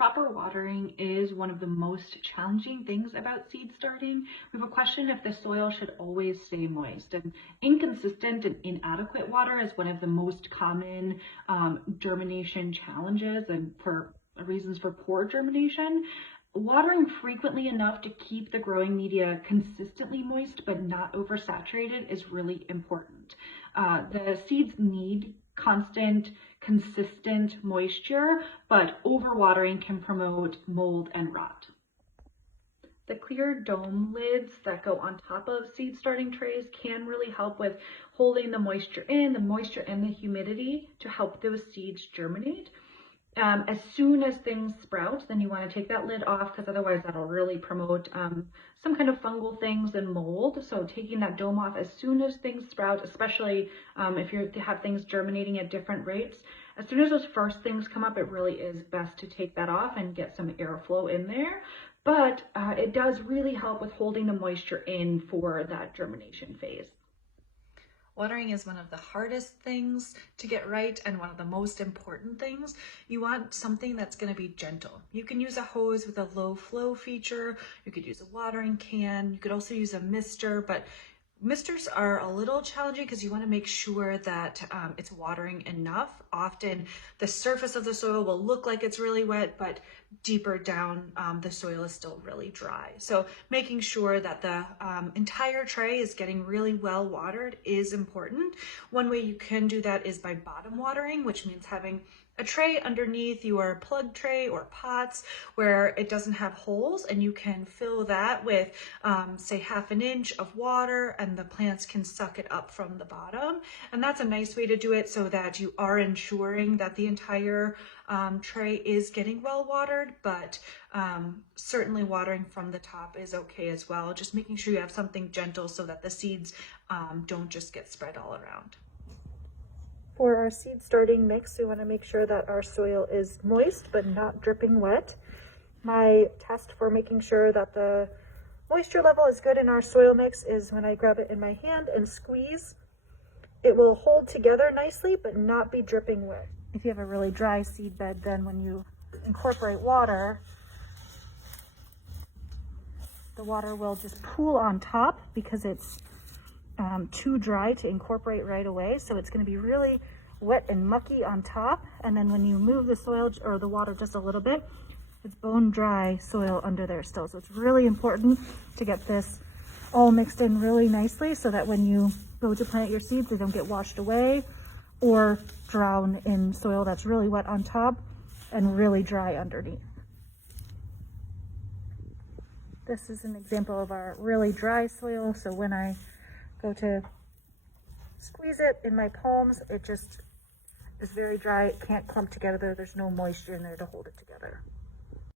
Proper watering is one of the most challenging things about seed starting. We have a question if the soil should always stay moist. And inconsistent and inadequate water is one of the most common germination challenges and for reasons for poor germination. Watering frequently enough to keep the growing media consistently moist but not oversaturated is really important. The seeds need constant, consistent moisture, but overwatering can promote mold and rot. The clear dome lids that go on top of seed starting trays can really help with holding the moisture and the humidity to help those seeds germinate. As soon as things sprout, then you want to take that lid off because otherwise that'll really promote some kind of fungal things and mold. So taking that dome off as soon as things sprout, especially if you have things germinating at different rates, as soon as those first things come up, it really is best to take that off and get some airflow in there. But it does really help with holding the moisture in for that germination phase. Watering is one of the hardest things to get right and one of the most important things. You want something that's going to be gentle. You can use a hose with a low flow feature. You could use a watering can. You could also use a mister, but misters are a little challenging because you want to make sure that it's watering enough. Often the surface of the soil will look like it's really wet, but deeper down the soil is still really dry. So making sure that the entire tray is getting really well watered is important. One way you can do that is by bottom watering, which means having a tray underneath your plug tray or pots where it doesn't have holes, and you can fill that with say ½ an inch of water and the plants can suck it up from the bottom. And that's a nice way to do it so that you are ensuring that the entire tray is getting well watered, but certainly watering from the top is okay as well. Just making sure you have something gentle so that the seeds don't just get spread all around. For our seed starting mix, we want to make sure that our soil is moist but not dripping wet. My test for making sure that the moisture level is good in our soil mix is when I grab it in my hand and squeeze. It will hold together nicely but not be dripping wet. If you have a really dry seed bed, then when you incorporate water, the water will just pool on top because it's too dry to incorporate right away. So it's going to be really wet and mucky on top. And then when you move the soil or the water just a little bit, it's bone dry soil under there still. So it's really important to get this all mixed in really nicely so that when you go to plant your seeds, they don't get washed away or drown in soil that's really wet on top and really dry underneath. This is an example of our really dry soil. So when I go to squeeze it in my palms, it just is very dry. It can't clump together. There's no moisture in there to hold it together.